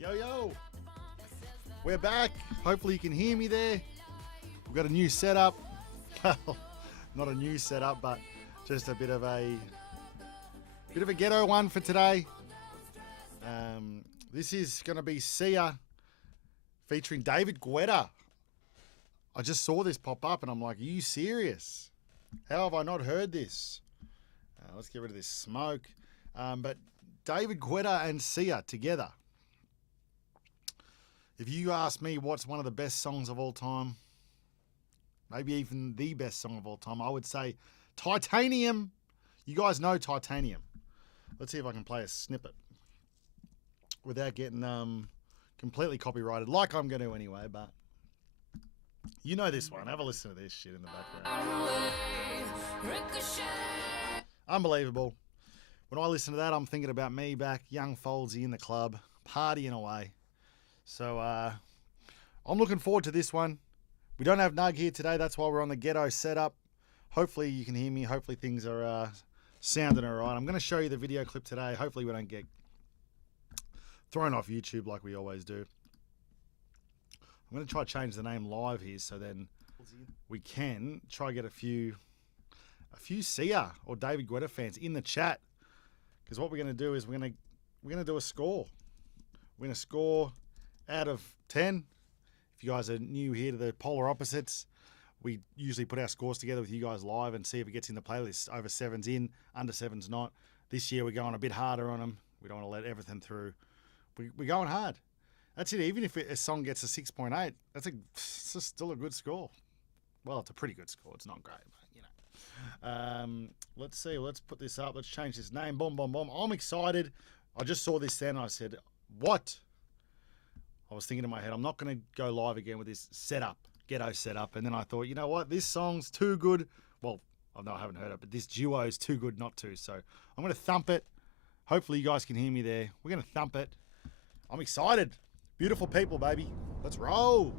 Yo, yo. We're back. Hopefully you can hear me there. We've got a new setup. Well, not a new setup, but just a bit of a ghetto one for today. This is going to be Sia featuring David Guetta. I just saw this pop up and I'm like, are you serious? How have I not heard this? Let's get rid of this smoke. But David Guetta and Sia together. If you ask me what's one of the best songs of all time, maybe even the best song of all time, I would say Titanium. You guys know Titanium. Let's see if I can play a snippet without getting completely copyrighted, like I'm going to anyway, but you know this one. Have a listen to this shit in the background. Unbelievable. When I listen to that, I'm thinking about me back, young Folsey in the club, partying away. So I'm looking forward to this one. We don't have Nug here today. That's why we're on the ghetto setup. Hopefully you can hear me. Hopefully things are sounding all right. I'm going to show you the video clip today. Hopefully we don't get thrown off YouTube like we always do. I'm going to try to change the name live here so then we can try to get a few Sia or David Guetta fans in the chat. Because what we're going to do is we're going to do a score. We're going to score out of 10. If you guys are new here to the polar opposites, we usually put our scores together with you guys live and see if it gets in the playlist. Over 7's in, under 7's not. This year we're going a bit harder on them. We don't want to let everything through. We're going hard. That's it. Even if a song gets a 6.8, it's still a good score. Well, it's a pretty good score. It's not great, but you know. Let's see. Let's put this up. Let's change this name. Boom, boom, boom. I'm excited. I just saw this then and I said, what? I was thinking in my head, I'm not going to go live again with this setup, ghetto setup. And then I thought, you know what? This song's too good. Well, I haven't heard it, but this duo is too good not to. So I'm going to thump it. Hopefully you guys can hear me there. We're going to thump it. I'm excited. Beautiful people, baby. Let's roll.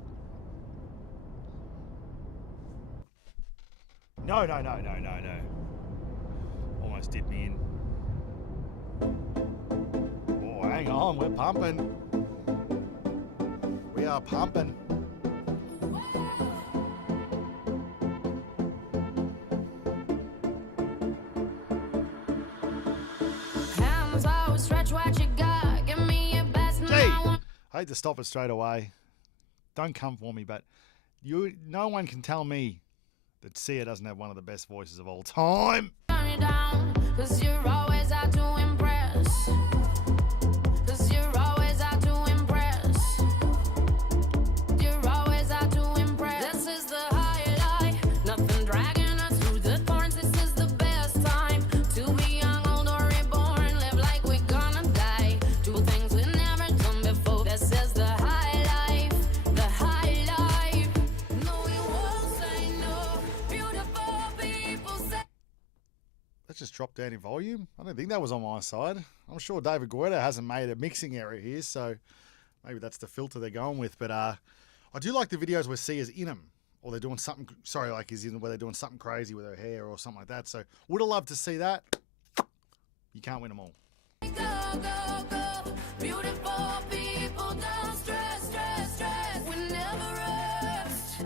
No. Almost did me in. Oh, hang on. We're pumping. We are pumping. Hands out, stretch what you got. Give me your best. I hate to stop it straight away. Don't come for me, but no one can tell me that Sia doesn't have one of the best voices of all time. Turn it down, 'cause you're always out to impress. 'Cause you're always out to impress. You're always out to impress. This is the highlight. Nothing dragging us through the thorns. This is the best time to be young, old, or reborn. Live like we're gonna die. Do things we've never done before. This is the high life. The high life. No, you won't say no. Beautiful people say. Let's just drop down in volume. I don't think that was on my side. I'm sure David Guetta hasn't made a mixing error here, so maybe that's the filter they're going with. But I do like the videos where Sia's in them, or they're doing something. Sorry, like is in where they're doing something crazy with her hair or something like that. So would have loved to see that. You can't win them all. Go, go, go. Beautiful people don't stress, stress, stress. We never rest.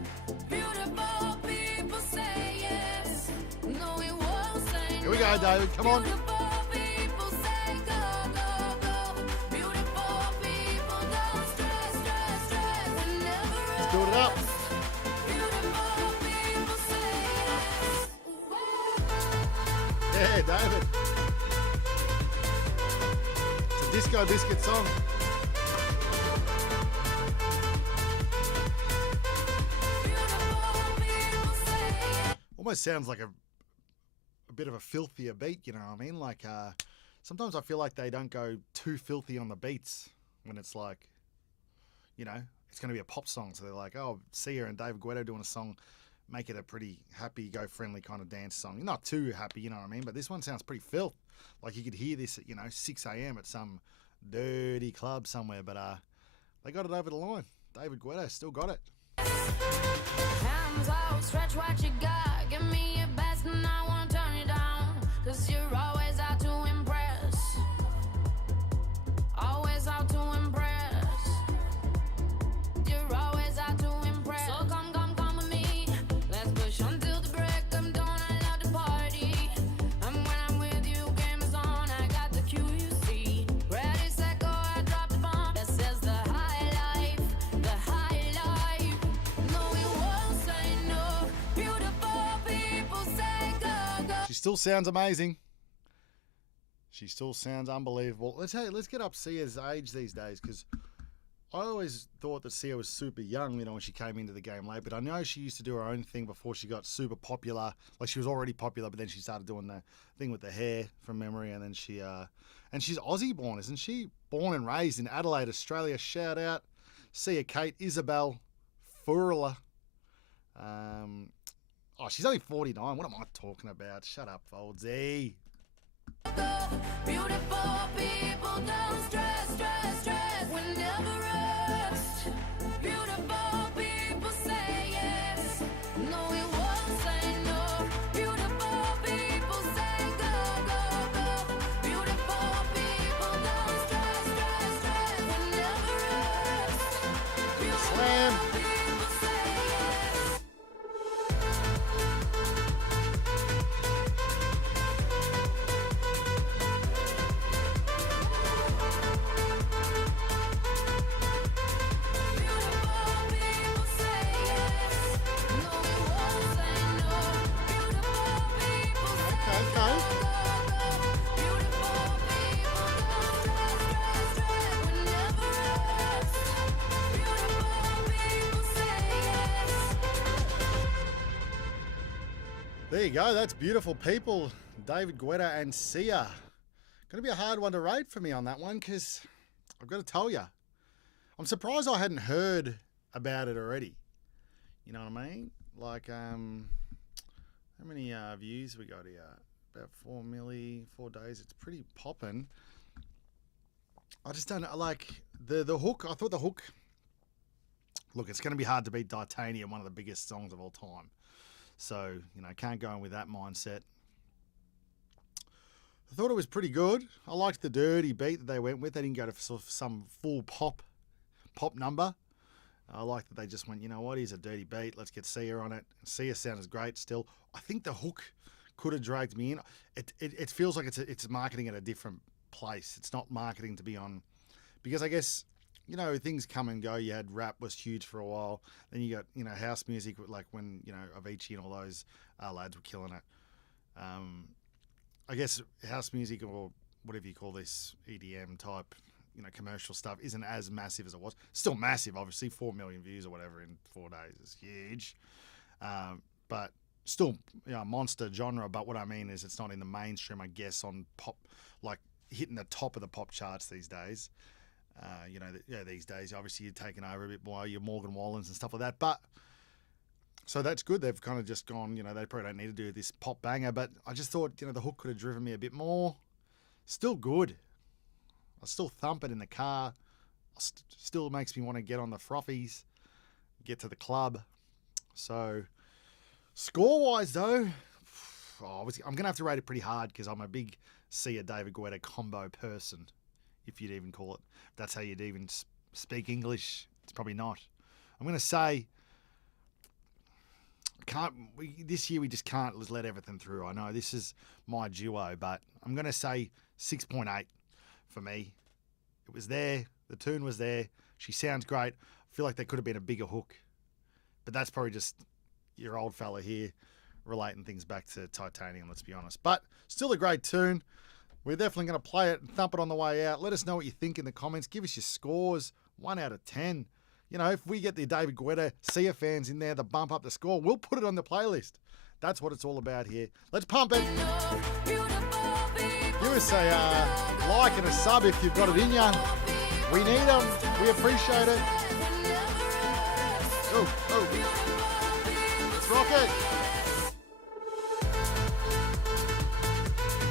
Beautiful people say yes. No, we won't say no. Here we go, David. Come on. Beautiful people say go, go, go. Beautiful people don't stress, stress, stress. We never rest. Let's build it up. Beautiful people say yes. Yeah, David. It's a Disco Biscuit song. Beautiful people say yes. Almost sounds like a bit of a filthier beat, you know what I mean? Like, sometimes I feel like they don't go too filthy on the beats when it's like, you know, it's going to be a pop song. So they're like, oh, Sia and David Guetta doing a song, make it a pretty happy, go-friendly kind of dance song. Not too happy, you know what I mean? But this one sounds pretty filth. Like you could hear this at, 6 a.m. at some dirty club somewhere. But they got it over the line. David Guetta still got it. Hands out, stretch what you got. Give me your best and I won't turn you down. 'Cause you're always out to impress. Always out to impress. still sounds amazing. She still sounds unbelievable. Let's get up Sia's age these days, because I always thought that Sia was super young, when she came into the game late. But I know she used to do her own thing before she got super popular. Like, she was already popular, but then she started doing the thing with the hair from memory, and then she's Aussie born, isn't she? Born and raised in Adelaide, Australia. Shout out Sia Kate Isabel Furla. She's only 49. What am I talking about? Shut up, Foldsy. Beautiful people don't stress, stress, stress. We never rest. Beautiful people say yes. No, we won't say no. Beautiful people say go, go, go. Beautiful people don't stress, stress, stress. We never rest. Beautiful Slam. people say yes. There you go. That's Beautiful People, David Guetta and Sia. Going to be a hard one to rate for me on that one, because I've got to tell you, I'm surprised I hadn't heard about it already. You know what I mean? Like, how many views we got here? About 4 days. It's pretty popping. I just don't know. Like, the hook, I thought the hook, look, it's going to be hard to beat Titanium, one of the biggest songs of all time. So, can't go in with that mindset. I thought it was pretty good. I liked the dirty beat that they went with. They didn't go to sort of some full pop number. I like that they just went, you know what, here's a dirty beat. Let's get Sia on it. Sia sounds great still. I think the hook could have dragged me in. It feels like it's marketing at a different place. It's not marketing to be on, because I guess, things come and go. You had rap was huge for a while. Then you got, house music, like when, Avicii and all those lads were killing it. I guess house music, or whatever you call this, EDM type, commercial stuff, isn't as massive as it was. Still massive, obviously. 4 million views or whatever in 4 days is huge. But still, monster genre. But what I mean is, it's not in the mainstream, I guess, on pop, like hitting the top of the pop charts these days. These days, obviously, you're taking over a bit more, your Morgan Wallens and stuff like that. But so that's good. They've kind of just gone, they probably don't need to do this pop banger. But I just thought, the hook could have driven me a bit more. Still good. I still thump it in the car. Still makes me want to get on the frothies, get to the club. So score-wise, though, I'm going to have to rate it pretty hard, because I'm a big Sia David Guetta combo person, if you'd even call it. If that's how you'd even speak English. It's probably not. I'm going to say, this year we just can't let everything through. I know this is my duo, but I'm going to say 6.8 for me. It was there. The tune was there. She sounds great. I feel like there could have been a bigger hook, but that's probably just your old fella here relating things back to Titanium, let's be honest. But still a great tune. We're definitely going to play it and thump it on the way out. Let us know what you think in the comments. Give us your scores, 1 out of 10. If we get the David Guetta Sia fans in there to bump up the score, we'll put it on the playlist. That's what it's all about here. Let's pump it. Give us a like and a sub if you've got it in you. We need them. We appreciate it. Oh. Let's rock it.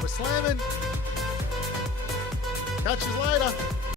We're slamming. Catch you later.